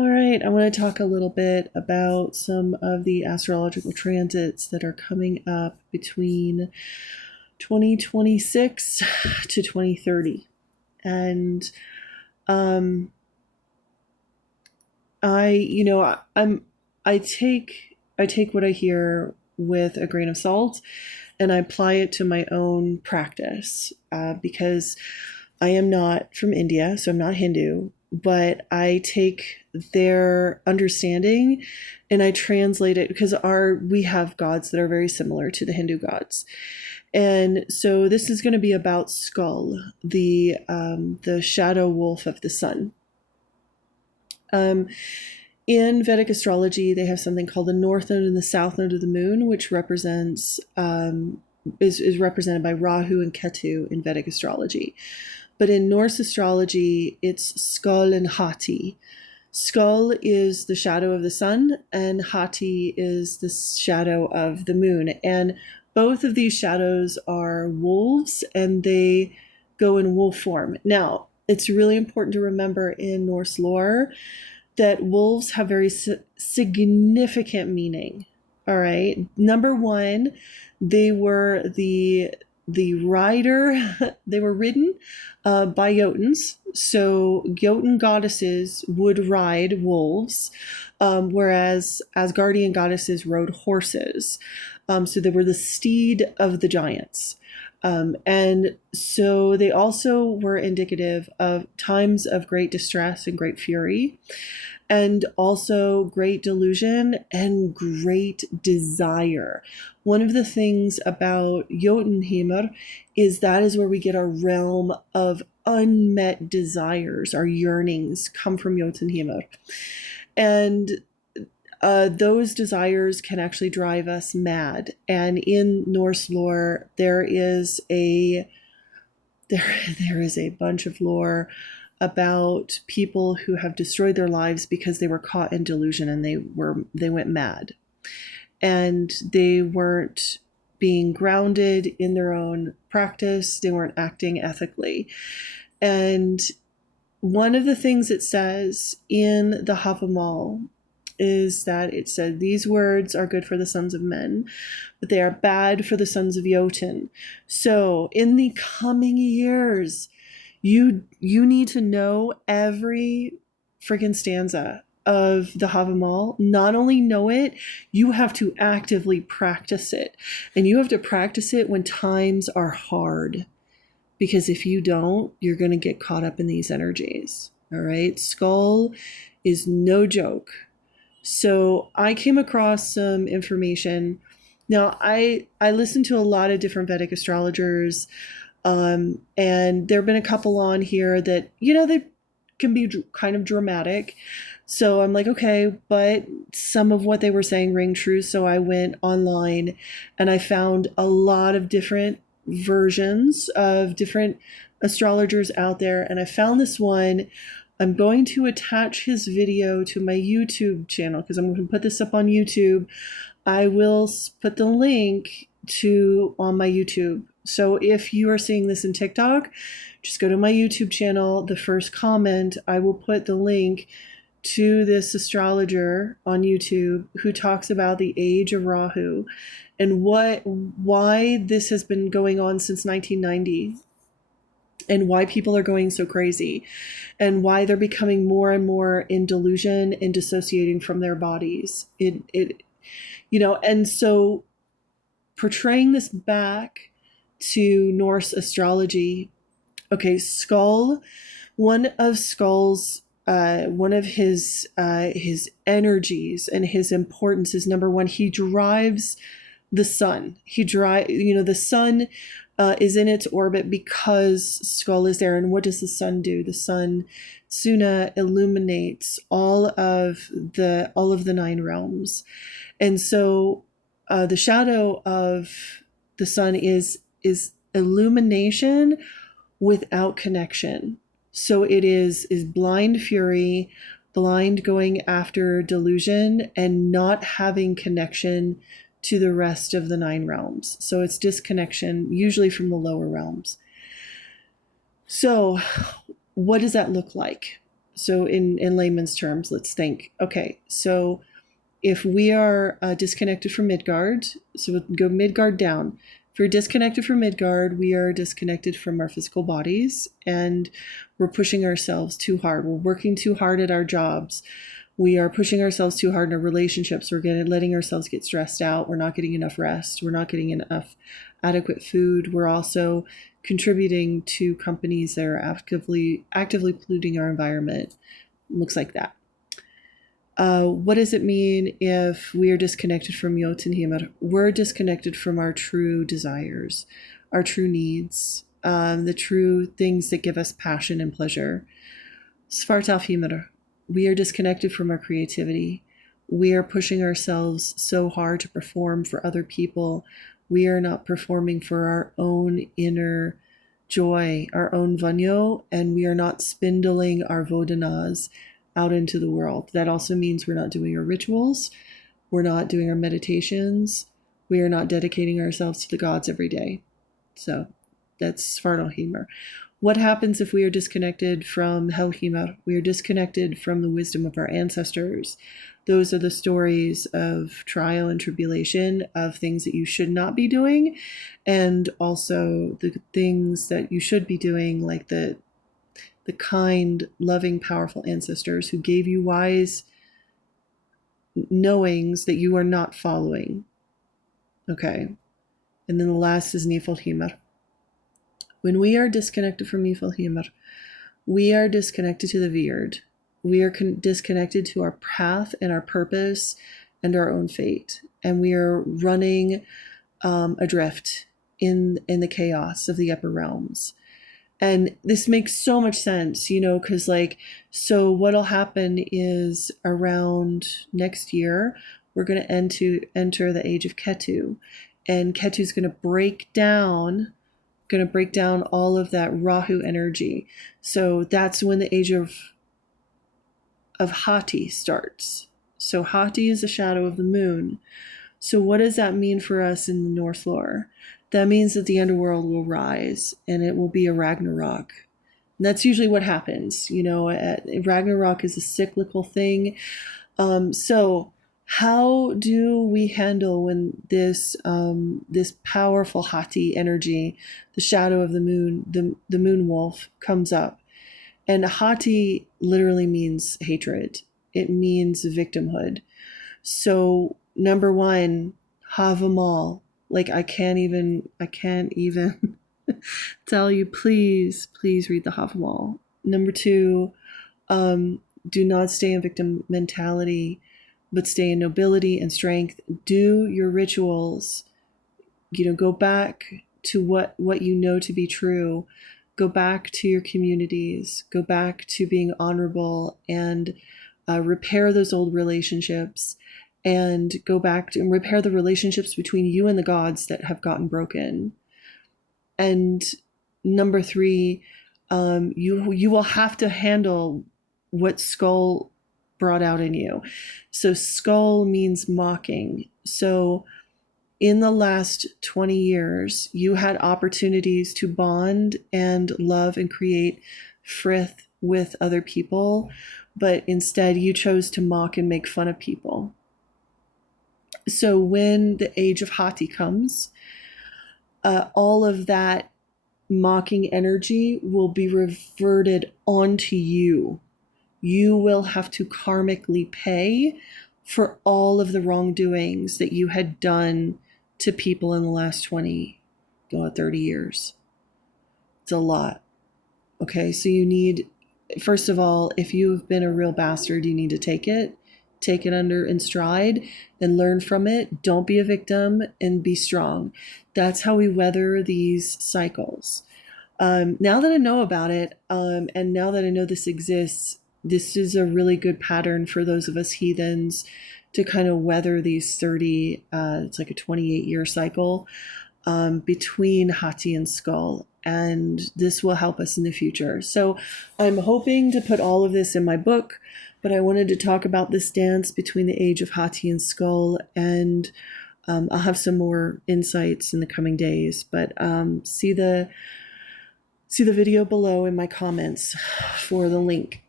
All right, I want to talk a little bit about some of the astrological transits that are coming up between 2026 to 2030. And um, I take what I hear with a grain of salt, and I apply it to my own practice because I am not from India, so I'm not Hindu, but I take their understanding and I translate it because we have gods that are very similar to the Hindu gods. And so this is going to be about Skoll, the shadow wolf of the sun. Um, in Vedic astrology, they have something called the north node and the south node of the moon, which represents is represented by Rahu and Ketu in Vedic astrology. But in Norse astrology, it's Skoll and Hati. Skoll is the shadow of the sun, and Hati is the shadow of the moon. And both of these shadows are wolves, and they go in wolf form. Now, it's really important to remember in Norse lore that wolves have very significant meaning. All right. Number one, they were the rider, they were ridden by Jotuns. So Jotun goddesses would ride wolves, whereas Asgardian goddesses rode horses. So they were the steed of the giants. And so they also were indicative of times of great distress and great fury, and also great delusion and great desire. One of the things about Jotunheimr is that is where we get our realm of unmet desires. Our yearnings come from Jotunheimr. And those desires can actually drive us mad. And in Norse lore, there is a bunch of lore about people who have destroyed their lives because they were caught in delusion and they went mad, and they weren't being grounded in their own practice. They weren't acting ethically. And one of the things it says in the Havamal is that it said, these words are good for the sons of men, but they are bad for the sons of Jotun. So in the coming years, you need to know every freaking stanza of the Havamal. Not only know it, you have to actively practice it. And you have to practice it when times are hard. Because if you don't, you're going to get caught up in these energies. All right? Skoll is no joke. So I came across some information. Now, I listened to a lot of different Vedic astrologers, and there have been a couple on here that, they can be kind of dramatic. So I'm like, okay, but some of what they were saying rang true. So I went online and I found a lot of different versions of different astrologers out there. And I found this one. I'm going to attach his video to my YouTube channel because I'm going to put this up on YouTube. I will put the link on my YouTube. So if you are seeing this in TikTok, just go to my YouTube channel. The first comment, I will put the link to this astrologer on YouTube who talks about the age of Rahu and why this has been going on since 1990. And why people are going so crazy, and why they're becoming more and more in delusion and dissociating from their bodies. And so portraying this back to Norse astrology. Okay, Skoll, one of his energies and his importance is, number one, he drives the sun. The sun is in its orbit because Skoll is there. And what does the sun do? The sun, Suna, illuminates all of the nine realms. And so the shadow of the sun is illumination without connection. So it is blind fury, blind going after delusion, and not having connection to the rest of the nine realms. So it's disconnection, usually from the lower realms. So what does that look like? So in layman's terms, let's think, okay, so if we are disconnected from Midgard, so we'll go Midgard down. If we're disconnected from Midgard, we are disconnected from our physical bodies, and we're pushing ourselves too hard. We're working too hard at our jobs. We are pushing ourselves too hard in our relationships. We're letting ourselves get stressed out. We're not getting enough rest. We're not getting enough adequate food. We're also contributing to companies that are actively polluting our environment. It looks like that. What does it mean if we are disconnected from Jotunheimr? We're disconnected from our true desires, our true needs, the true things that give us passion and pleasure. Svartalfheimr. We are disconnected from our creativity. We are pushing ourselves so hard to perform for other people. We are not performing for our own inner joy, our own vanyo, and we are not spindling our vodanas out into the world. That also means we're not doing our rituals. We're not doing our meditations. We are not dedicating ourselves to the gods every day. So that's Svartalfheimr. What happens if we are disconnected from Helheimr? We are disconnected from the wisdom of our ancestors. Those are the stories of trial and tribulation, of things that you should not be doing, and also the things that you should be doing, like the kind, loving, powerful ancestors who gave you wise knowings that you are not following. Okay. And then the last is Niflheimr. When we are disconnected from Niflheimr, we are disconnected to the Weird. We are disconnected to our path and our purpose and our own fate. And we are running adrift in the chaos of the upper realms. And this makes so much sense, because so what'll happen is around next year, we're going to enter the age of Ketu. And Ketu's going to break down all of that Rahu energy. So that's when the age of Hati starts. So Hati is the shadow of the moon. So what does that mean for us in the Norse lore? That means that the underworld will rise and it will be a Ragnarok. And that's usually what happens. Ragnarok is a cyclical thing. So how do we handle when this powerful Hati energy, the shadow of the moon, the moon wolf, comes up? And Hati literally means hatred. It means victimhood. So number one, Havamal. I can't even tell you, please read the Havamal. Number two, do not stay in victim mentality, but stay in nobility and strength. Do your rituals. Go back to what you know to be true. Go back to your communities. Go back to being honorable and repair those old relationships, and go back to and repair the relationships between you and the gods that have gotten broken. And number three, you will have to handle what Skoll brought out in you. So Skoll means mocking. So in the last 20 years, you had opportunities to bond and love and create frith with other people, but instead you chose to mock and make fun of people. So when the age of Hati comes, all of that mocking energy will be reverted onto you. You will have to karmically pay for all of the wrongdoings that you had done to people in the last 30 years. It's a lot. Okay, so you need, first of all, if you've been a real bastard, you need to take it under in stride and learn from it. Don't be a victim and be strong. That's how we weather these cycles. Now that I know about it, and now that I know this exists, this is a really good pattern for those of us heathens to kind of weather these 30, it's like a 28-year cycle between Hati and Skoll. And this will help us in the future. So I'm hoping to put all of this in my book, but I wanted to talk about this dance between the age of Hati and Skoll, and I'll have some more insights in the coming days. But see the video below in my comments for the link.